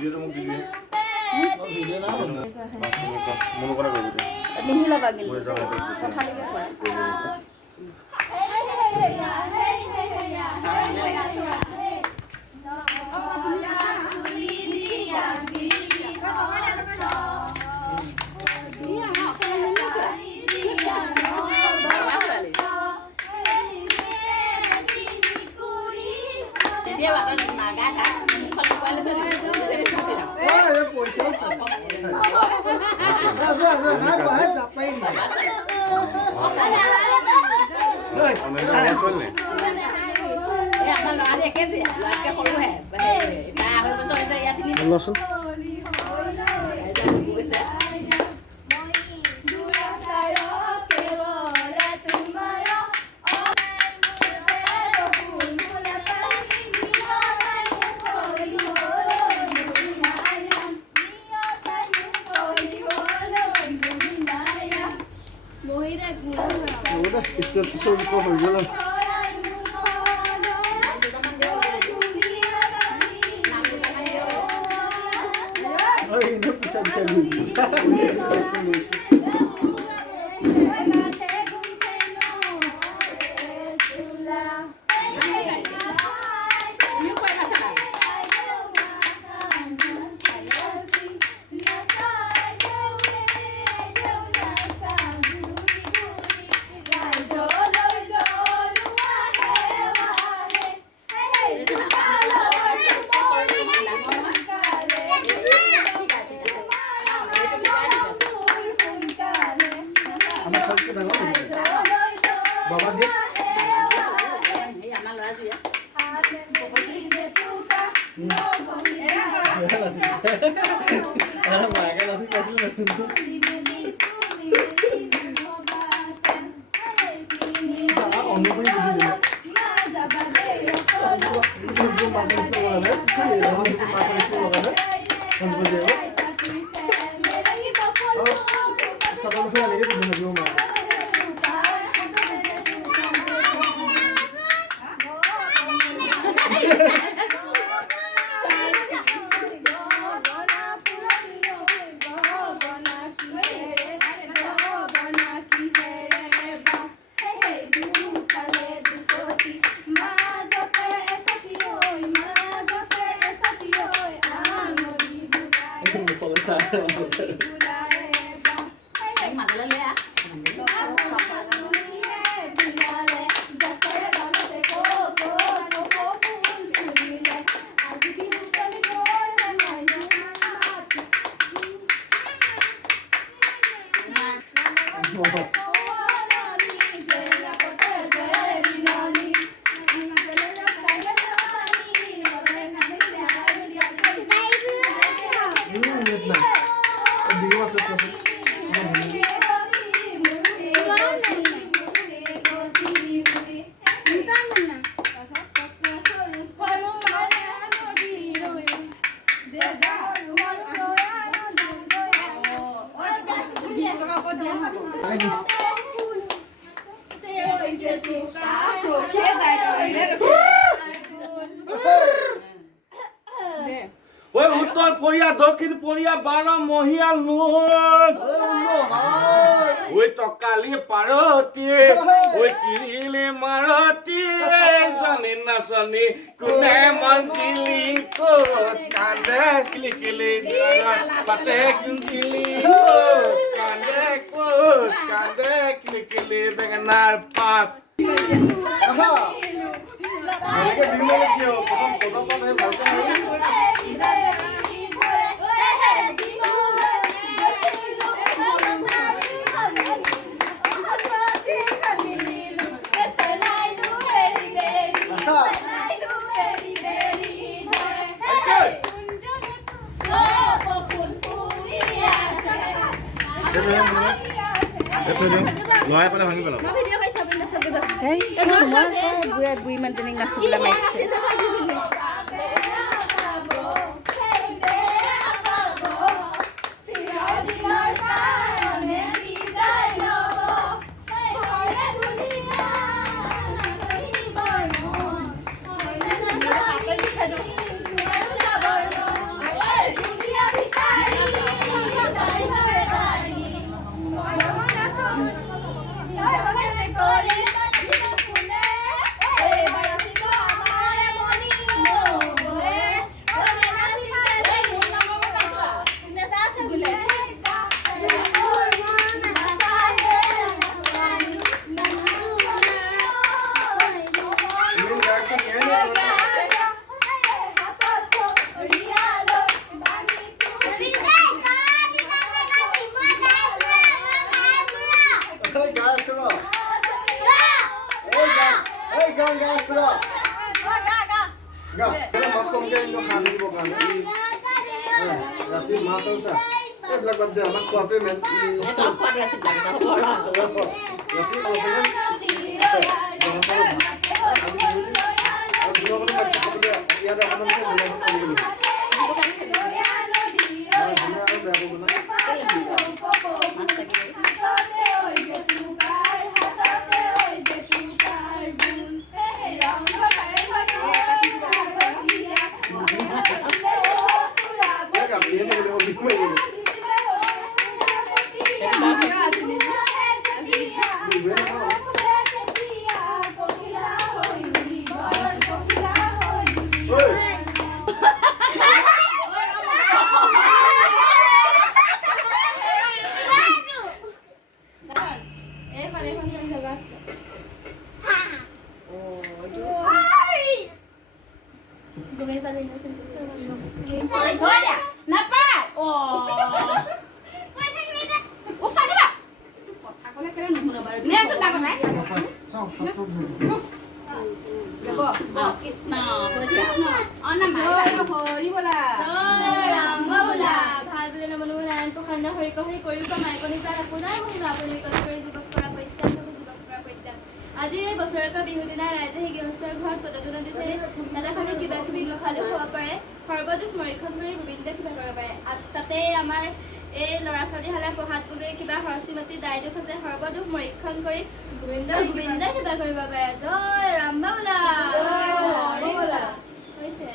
ভিডিওটো মোক দিবি ভিডিও না মনো কৰা কৰিব নিহিলা বাগিল কথালিকে কোৱা dia bakal naga kan kalau kuala sore dia pira ya poisa na bahar japai ni ya malu ada ke dia laki kholu hai ba hoy bosor se ya thili লচোন Isto sou de cor vermelha. Ai, não puxa de luz. Bapak sih? Iya, malu aja ya. Anh mặc lên đi ạ. ওই উত্তর Korea দক্ষিণ Korea 12 মহিয়া লোক ওই টকালি পারতি ওই কিরিলে মারতি জানি না জানি কোনে মঞ্জিলি কো কান্দে ক্লিকলি পাতে কিনজিলি কান্দে ক্লিকলি বেগনার পাক আগে বিমলে কিও প্রথম কথা ভাষা লয় পেলাই ভাঙি পেলাম মই ভিডিও পাইছা বিনা সব গজা এই বুই মান জেনিং নাচিবলা মাইছে গা মাছ কমকে কিন্তু খাই থাকিব কাৰণে ৰাতি মাছ আৰু চাহ এইবিলাক বাদ দে আমাক খোৱাটোৱে মেইন এটা খোৱাত ৰাছি লাগে হ'ব ৰাতি ইয়াত আজি এই বছৰেকৰ বিহু দিনা ৰাইজে সেই গৃহস্থৰ ঘৰত পদতন দিছে দাদাখনে কিবা কিবি গোখালেও খাব পাৰে সৰ্বদুখ মৰীক্ষণ কৰি গোবিন্দে কিবা কৰিব পাৰে তাতে আমাৰ এই ল'ৰা ছোৱালীহালে পঢ়াত বোলে কিবা সৰস্বতী দায় দুখ আছে সৰ্বদুখ মৰীক্ষণ কৰি গোবিন্দে কিবা কৰিব পাৰে জয় ৰাম বাবুলা হৈছে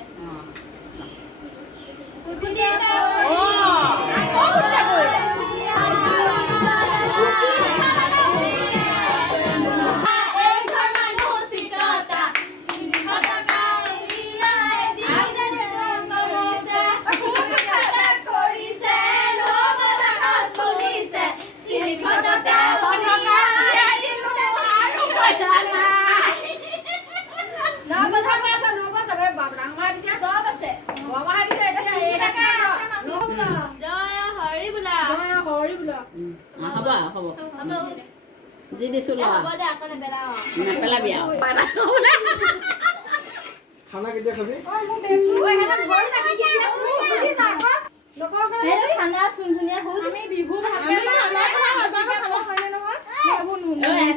যি দিছো নেপেলাবি আৰু খানা কেতিয়া খাবি খানা চুনচুনীয়া হ'ল আমি বিহু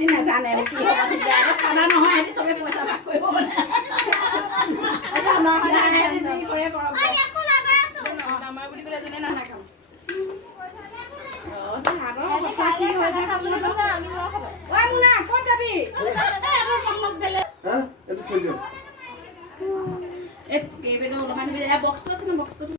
নাজানে কি হ'ব খানা নহয় সিহঁতি চবে পইচা ভাগ কৰিব বক্সটো আছে ন বক্সটো